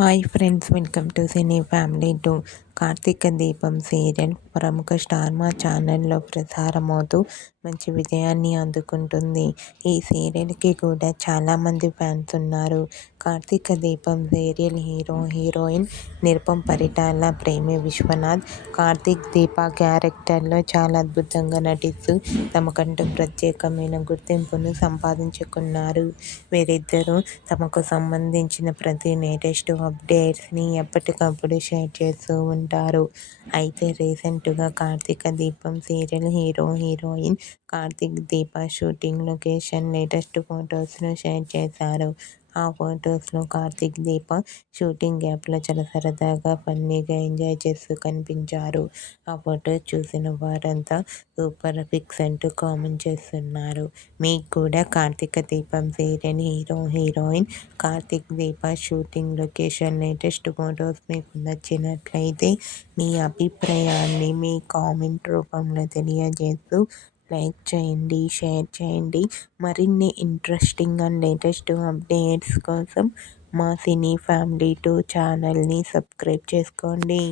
Hi friends, welcome to cine family two. Karthika Deepam serial ప్రముఖ star మా ఛానల్లో ప్రసారమవుతూ మంచి విజయాన్ని అందుకుంటుంది. ఈ సీరియల్కి కూడా చాలామంది ఫ్యాన్స్ ఉన్నారు. కార్తీక దీపం సీరియల్ హీరోయిన్ నిరుపమ్ పరిటాల, ప్రేమి విశ్వనాథ్ కార్తీక్ దీప క్యారెక్టర్లో చాలా అద్భుతంగా నటిస్తూ తమకంటూ ప్రత్యేకమైన గుర్తింపును సంపాదించుకున్నారు. వీరిద్దరూ తమకు సంబంధించిన ప్రతి లేటెస్ట్ అప్డేట్స్ని ఎప్పటికప్పుడు షేర్ చేస్తూ ఉంటారు. అయితే రీసెంట్గా కార్తీక దీపం సీరియల్ హీరోయిన్ కార్తీక్ దీప షూటింగ్ లొకేషన్ లేటెస్ట్ ఫొటోస్ను షేర్ చేశారు. ఆ ఫొటోస్లో కార్తీక్ దీప షూటింగ్ గ్యాప్లో చాలా సరదాగా ఫన్నీగా ఎంజాయ్ చేస్తూ కనిపించారు. ఆ ఫొటోస్ చూసిన వారంతా సూపర్ పిక్స్ అంటూ కామెంట్ చేస్తున్నారు. మీకు కూడా కార్తీక దీపం సీరియల్ హీరోయిన్ కార్తీక్ దీప షూటింగ్ లొకేషన్ లేటెస్ట్ ఫొటోస్ మీకు నచ్చినట్లయితే మీ అభిప్రాయాన్ని మీ కామెంట్ రూపంలో తెలియజేస్తూ లైక్ చేయండి, షేర్ చేయండి. మరిన్ని ఇంట్రెస్టింగ్ అండ్ లేటెస్ట్ అప్డేట్స్ కోసం మా సినీ ఫ్యామిలీ 2 ఛానల్ని సబ్స్క్రైబ్ చేసుకోండి.